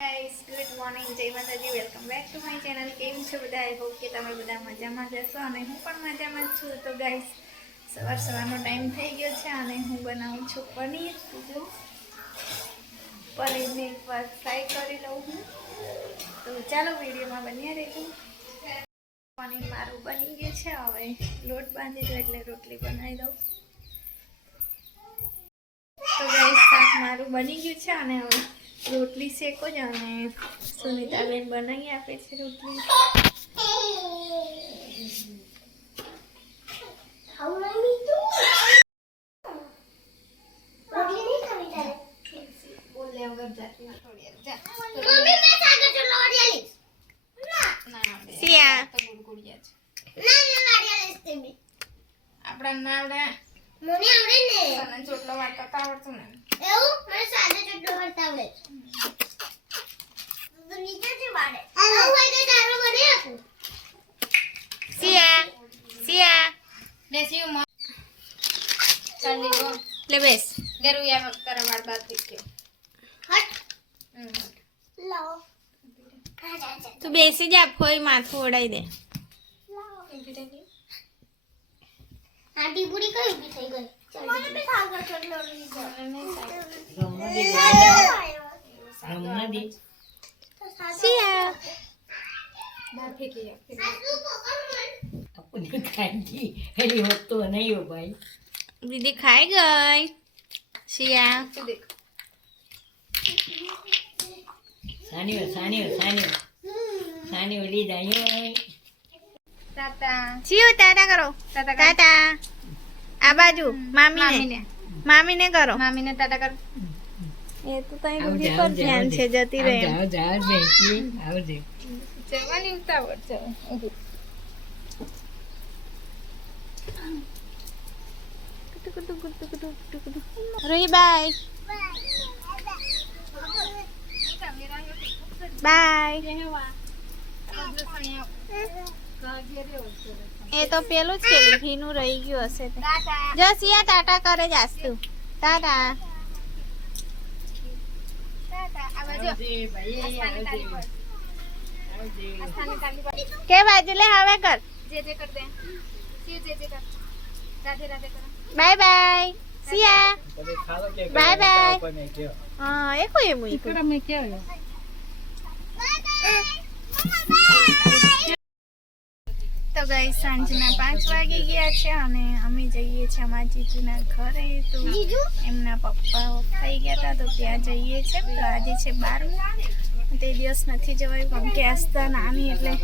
Guys good morning જય માતાજી welcome back to my channel કેમ છો બધા આઈ હોપ કે તમે બધા મજામાં જશો અને હું પણ મજામાં જ છું તો ગાઈસ સવારનો ટાઈમ થઈ ગયો છે અને હું બનાવું છું પનીર જો પનીરને એકવાર ફ્રાય કરી લઉં હું તો ચાલો વિડીયોમાં બન્યા રહેજો પનીર મારું બની ગયું છે હવે લોટ બાંધી દો એટલે રોટલી બનાવી દઉં તો ગાઈસ શાક મારું બની ગયું છે અને હવે રોટલી શેકો જ અને સુનિતાબેન બનાવી આપે છે રોટલી આપણા ના આવડે મને આવડે ને તને ચોટલો વાટતા આવડતું ને એવું મને સાદો ચોટલો વાટતા આવડે તો નીચે થી વાડે આવું હોય તો તારો બને આપું સિયા દેસી મો ચાલી ગો લે બેસ ગરુ યા વખત વાડ બાદ થઈ હટ લાવો તું બેસી જા ફોઈ માથું ઓડાઈ દે આટી પૂરી કઈ ઉભી થઈ ગઈ ચાલ મને બે સાગર ચોટલો લીધો રમના દી સિયા બાર ફેંકી આપને ખાઈ હેરી હોત તો નહીં હો ભાઈ દીદી ખાઈ ગઈ સિયા દેખ સાની લી દાયો તાતા સિયો તાતા કરો તાતા આ બાજુ મામીને કરો મામીને તાતા કરો એ તો તઈ રૂડી પર ધ્યાન છે જતી રહે જાવ બેંકી આવજે જવાની ઉતાવળ છે રોઈ બાય એ તો પેલું જ કે ભીનું રહી ગયું હશે જો સિયા ટાટા કરે જાસ્તુ ટાટા કે બાજુ લે હવે કર જે કર દે જે કર રાધે રાધે કર બાય બાય સિયા બાય બાય હા એ કોઈ એમ ઈ મે કે તો ગાઈસ સાંજના 5 વાગી ગયા છે અને અમે જઈએ છીએ અમારા જીજુના ઘરે તો એમના પપ્પા થઈ ગયા હતા તો ત્યાં જઈએ છીએ તો આજે છે 12 તે દિવસ નથી જવાયું કેમ કે આસ્થા નાની એટલે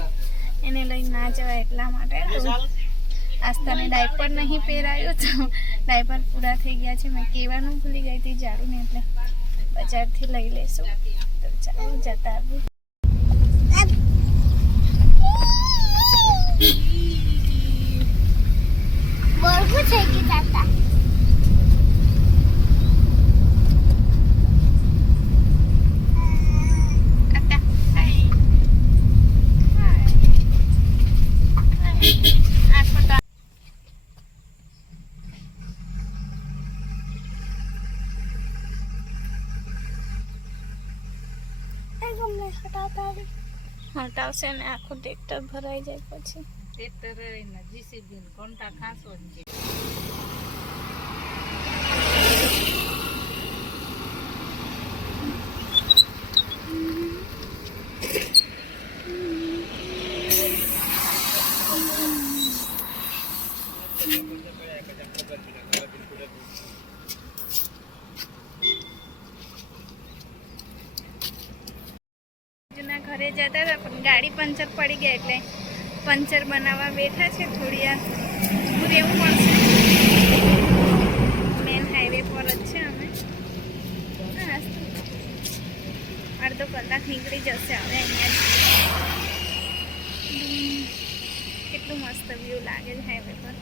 એને લઈને ના જવાય એટલા માટે તો આસ્થાને ડાયપર નહીં પહેરાયો તો ડાયપર પૂરા થઈ ગયા છે મેં કહેવાનું ભૂલી ગઈ હતી જાડું ને એટલે બજારથી લઈ લેશું તો ચાલો જતા આવીએ બરગું છે કે તાતા હટાવશે ને આખું ટ્રેક્ટર ભરાઈ જાય પછી ટ્રેક્ટર જીસીબી કોન્ટા ખાસો ઘરે જતા હતા પણ ગાડી પંચર પડી ગઈ એટલે પંચર બનાવવા બેઠા છે થોડી વાર રહેવું પડશે મેન હાઈવે પર જ છે અમે અડધો કલાક નીકળી જશે હવે અહીંયા કેટલું મસ્ત વ્યૂ લાગે છે હાઈવે પર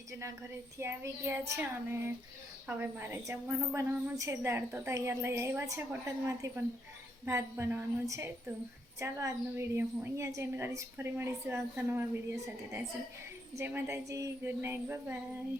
જીજુના ઘરેથી આવી ગયા છે અને હવે મારે જમવાનું બનાવવાનું છે દાળ તો તૈયાર લઈ આવ્યા છે હોટલમાંથી પણ ભાત બનવાનું છે. તો ચાલો આજનો વિડીયો હું અહીંયા જ એન્ડ કરીશ. ફરી મળીશું આવતા નવા વિડીયો સાથે. ત્યાં સુધી જય માતાજી, ગુડ નાઇટ, બાય બાય.